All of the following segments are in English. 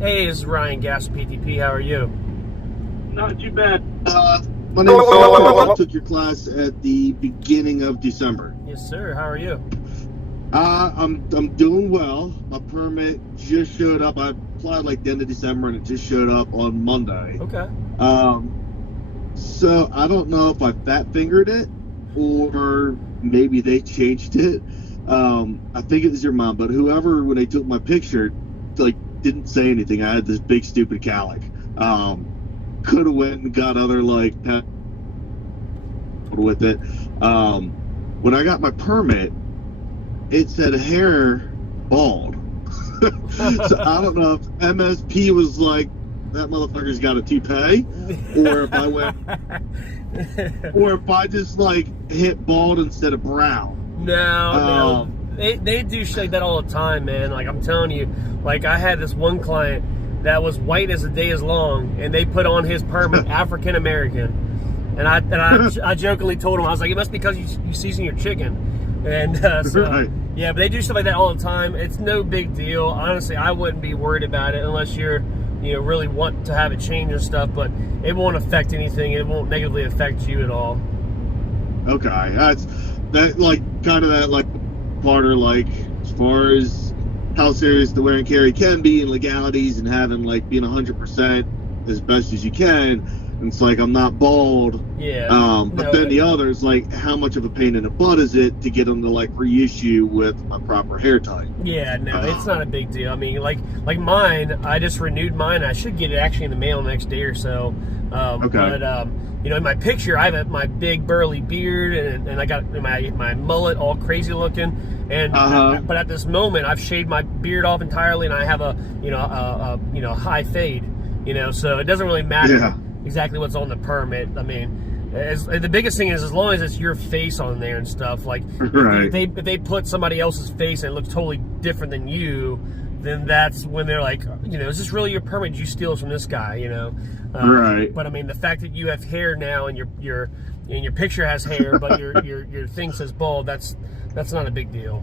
Hey, this is Ryan Gass, PTP. How are you? Not too bad. My name is I took your class at the beginning of December. Yes, sir. How are you? I'm doing well. My permit just showed up. I applied like the end of December, and it just showed up on Monday. Okay. So I don't know if I fat fingered it or maybe they changed it. I think it was your mom, but whoever, when they took my picture, like didn't say anything. I had this big stupid calic. Could have went and got other like with it. When I got my permit, it said hair bald. So I don't know if MSP was like, that motherfucker's got a toupee, or if I went, or if I just like hit bald instead of brown. No. They do shit like that all the time, man. Like I'm telling you, like I had this one client that was white as the day is long, and they put on his permit African American, and I jokingly told him, I was like, it must be because you season your chicken, and so Right. Yeah, but they do stuff like that all the time. It's no big deal. Honestly, I wouldn't be worried about it unless you're, really want to have it change and stuff, but it won't affect anything. It won't negatively affect you at all. Okay, that's that like kind of that like part of like as far as how serious the wear and carry can be and legalities and having like being 100% as best as you can. And it's like I'm not bald. Yeah. But then the other is like how much of a pain in the butt is it to get them to like reissue with a proper hair type? Yeah, no, it's not a big deal. I mean, like mine, I just renewed mine. I should get it actually in the mail next day or so. Okay. But in my picture, I have my big burly beard and I got my mullet all crazy looking. And but at this moment, I've shaved my beard off entirely, and I have a high fade. So it doesn't really matter exactly what's on the permit. I mean, the biggest thing is as long as it's your face on there and stuff. Like right. if they put somebody else's face and it looks totally different than you, then that's when they're like, is this really your permit? Did you steal it from this guy? Right. But I mean, the fact that you have hair now and your picture has hair, but your thing says bald, that's not a big deal.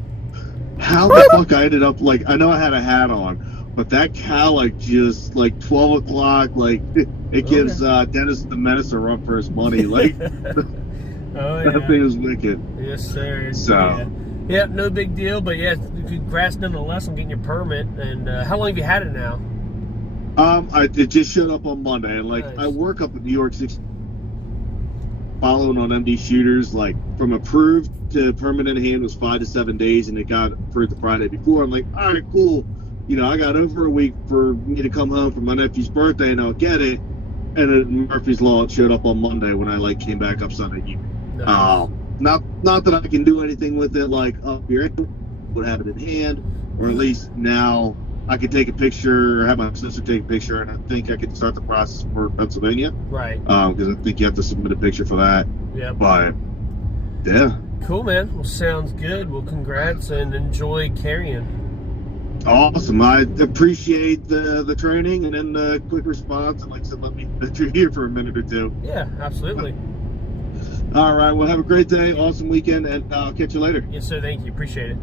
How the fuck I ended up like, I know I had a hat on, but that calic just like 12 o'clock, like it gives Dennis the Menace a run for his money. Like that thing is wicked. Yes, sir. So yeah, no big deal. But yeah, congrats nonetheless on getting your permit. And how long have you had it now? It just showed up on Monday, and like Nice. I work up at New York 6, following on MD shooters. Like from approved to permanent in hand was 5 to 7 days, and it got approved the Friday before. I'm like, all right, cool. I got over a week for me to come home for my nephew's birthday, and I'll get it. And then Murphy's Law, it showed up on Monday when I like came back up Sunday evening. Nice. Not that I can do anything with it, like up here, would have it in hand, or at least now I could take a picture or have my sister take a picture, and I think I could start the process for Pennsylvania. Right. Because I think you have to submit a picture for that. Yeah. But yeah. Cool, man. Well, sounds good. Well, congrats and enjoy carrying. Awesome. I appreciate the training and then the quick response, and like I said, let me that you're here for a minute or two. Yeah, absolutely. All right. Well, have a great day, awesome weekend, and I'll catch you later. Yes, sir. Thank you. Appreciate it.